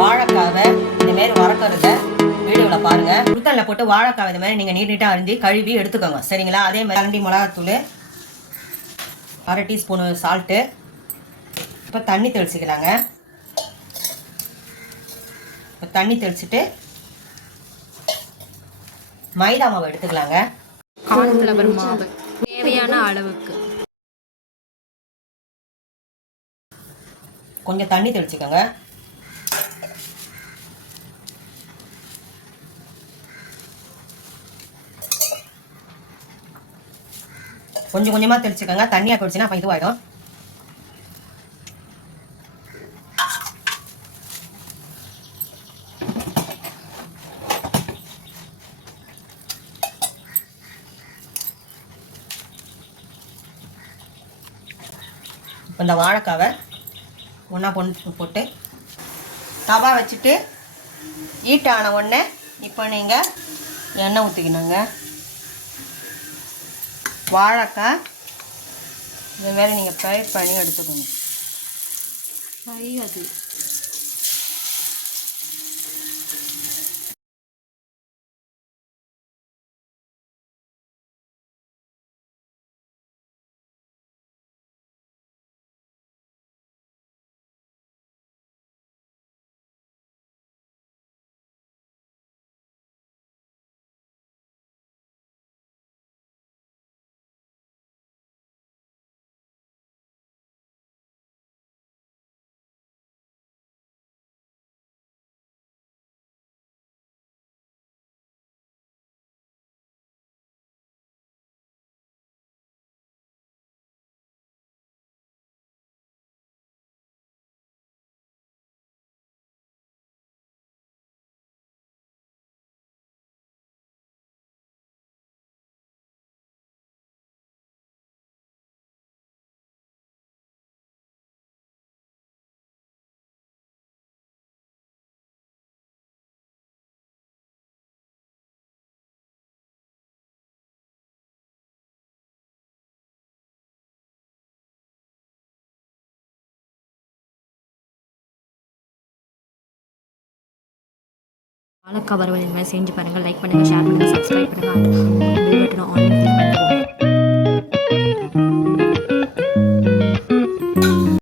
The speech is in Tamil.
வாழைக்காவை இந்தமாரி வறக்கிறத வீடியோவில் பாருங்கள். குருத்தலில் போட்டு வாழைக்காவை இந்த மாதிரி நீங்கள் நீட்டாக அரிஞ்சு கழுவி எடுத்துக்கோங்க, சரிங்களா? அதே மாதிரி 2 மிளகாத்தூள், 1/2 டீஸ்பூனு சால்ட்டு. இப்போ தண்ணி தெளிச்சிக்கலாங்க. இப்போ தண்ணி தெளிச்சுட்டு மைதா மாவு எடுத்துக்கலாங்க. கார்ன்ஃப்ளவர் மாவு தேவையான அளவுக்கு. கொஞ்சம் தண்ணி தெளிச்சுக்கோங்க. கொஞ்சம் கொஞ்சமாக தெளிச்சுக்கோங்க. தண்ணியாக குடிச்சுன்னா அப்போ இதுவாகிடும். இந்த வாழைக்காவை ஒன்றா போட்டு தவா வச்சுட்டு ஹீட் ஆன உடனே இப்போ நீங்கள் எண்ணெய் ஊற்றிக்கணுங்க. வாழைக்காய் இதுமாரி நீங்கள் ஃப்ரை பண்ணி எடுத்துக்கணும். அது வாழைக்காய் வறுவல் இந்த மாதிரி செஞ்சு பாருங்கள். லைக் பண்ணுங்கள், ஷேர் பண்ணுங்கள், சப்ஸ்கிரைப் பண்ணுங்கள். பெல் பட்டனை ஆன் பண்ணி